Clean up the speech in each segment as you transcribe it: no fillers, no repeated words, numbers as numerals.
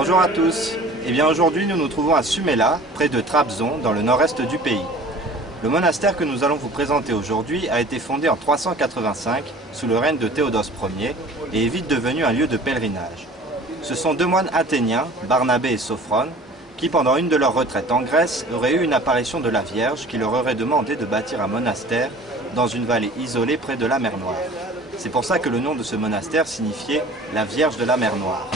Bonjour à tous. Aujourd'hui nous nous trouvons à Sumela, près de Trabzon, dans le nord-est du pays. Le monastère que nous allons vous présenter aujourd'hui a été fondé en 385 sous le règne de Théodose Ier et est vite devenu un lieu de pèlerinage. Ce sont deux moines athéniens, Barnabé et Sophrone, qui pendant une de leurs retraites en Grèce auraient eu une apparition de la Vierge qui leur aurait demandé de bâtir un monastère dans une vallée isolée près de la mer Noire. C'est pour ça que le nom de ce monastère signifiait la Vierge de la mer Noire.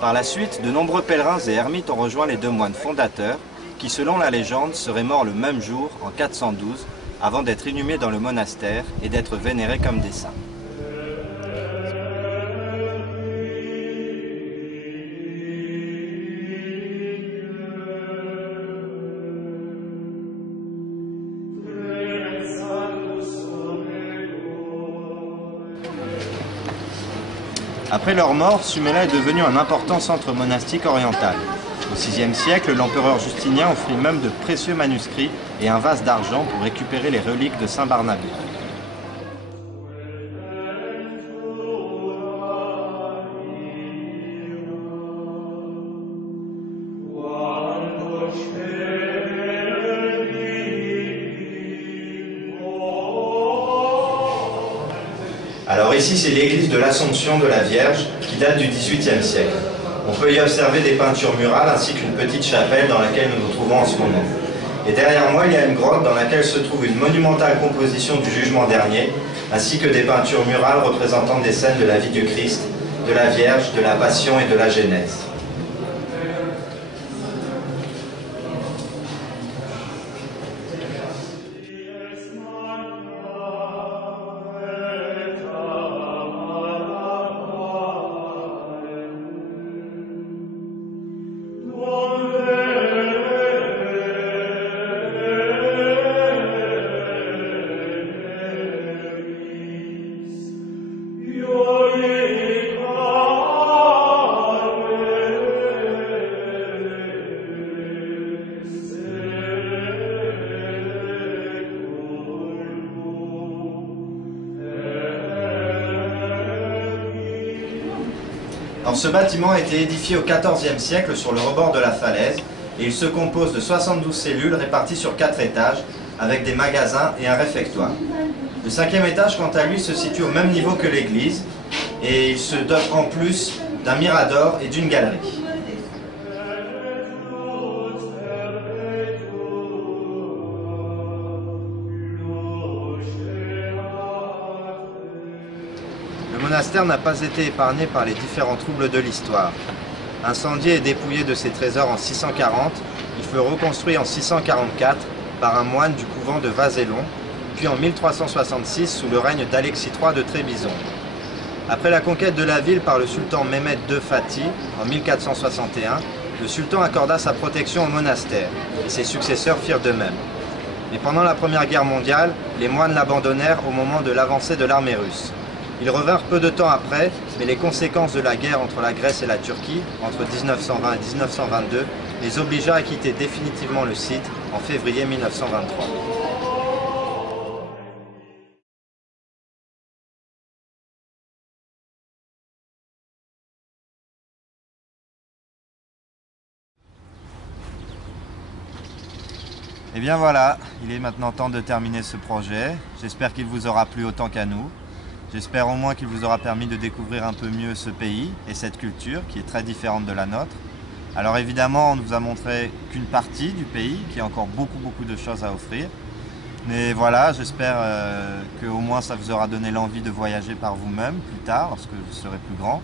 Par la suite, de nombreux pèlerins et ermites ont rejoint les deux moines fondateurs qui, selon la légende, seraient morts le même jour, en 412, avant d'être inhumés dans le monastère et d'être vénérés comme des saints. Après leur mort, Sumela est devenu un important centre monastique oriental. Au VIe siècle, l'empereur Justinien offrit même de précieux manuscrits et un vase d'argent pour récupérer les reliques de Saint Barnabé. Alors ici, c'est l'église de l'Assomption de la Vierge qui date du XVIIIe siècle. On peut y observer des peintures murales ainsi qu'une petite chapelle dans laquelle nous nous trouvons en ce moment. Et derrière moi, il y a une grotte dans laquelle se trouve une monumentale composition du jugement dernier, ainsi que des peintures murales représentant des scènes de la vie du Christ, de la Vierge, de la Passion et de la Genèse. Alors, ce bâtiment a été édifié au XIVe siècle sur le rebord de la falaise et il se compose de 72 cellules réparties sur 4 étages avec des magasins et un réfectoire. Le 5e étage, quant à lui, se situe au même niveau que l'église et il se dote en plus d'un mirador et d'une galerie. Le monastère n'a pas été épargné par les différents troubles de l'histoire. Incendié et dépouillé de ses trésors en 640, il fut reconstruit en 644 par un moine du couvent de Vazélon, puis en 1366 sous le règne d'Alexis III de Trébizonde. Après la conquête de la ville par le sultan Mehmed II Fatih en 1461, le sultan accorda sa protection au monastère et ses successeurs firent de même. Mais pendant la Première Guerre mondiale, les moines l'abandonnèrent au moment de l'avancée de l'armée russe. Ils revinrent peu de temps après, mais les conséquences de la guerre entre la Grèce et la Turquie, entre 1920 et 1922, les obligea à quitter définitivement le site en février 1923. Et bien voilà, il est maintenant temps de terminer ce projet. J'espère qu'il vous aura plu autant qu'à nous. J'espère au moins qu'il vous aura permis de découvrir un peu mieux ce pays et cette culture qui est très différente de la nôtre. Alors évidemment, on ne vous a montré qu'une partie du pays, qui a encore beaucoup de choses à offrir. Mais voilà, j'espère qu'au moins ça vous aura donné l'envie de voyager par vous-même plus tard, lorsque vous serez plus grand.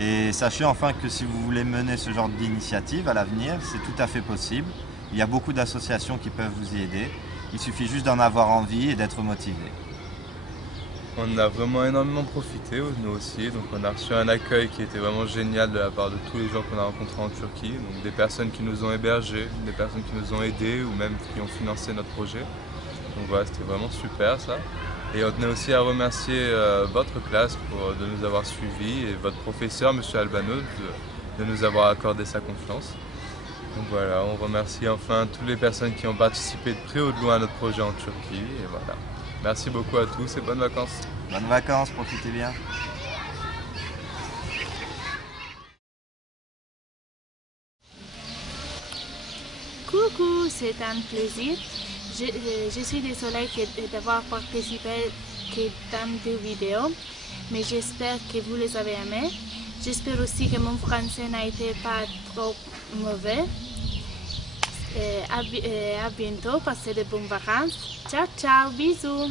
Et sachez enfin que si vous voulez mener ce genre d'initiative à l'avenir, c'est tout à fait possible. Il y a beaucoup d'associations qui peuvent vous y aider. Il suffit juste d'en avoir envie et d'être motivé. On a vraiment énormément profité, nous aussi, donc on a reçu un accueil qui était vraiment génial de la part de tous les gens qu'on a rencontrés en Turquie, donc des personnes qui nous ont hébergés, des personnes qui nous ont aidés ou même qui ont financé notre projet. Donc voilà, c'était vraiment super ça. Et on tenait aussi à remercier votre classe de nous avoir suivis et votre professeur, M. Albano, de nous avoir accordé sa confiance. Donc voilà, on remercie enfin toutes les personnes qui ont participé de près ou de loin à notre projet en Turquie. Et voilà. Merci beaucoup à tous et bonnes vacances. Bonnes vacances, profitez bien. c'est un plaisir. Je suis désolée d'avoir participé dans deux vidéos, mais j'espère que vous les avez aimées. J'espère aussi que mon français n'a été pas trop mauvais. À bientôt, passez de bonnes vacances. Ciao, ciao, bisous.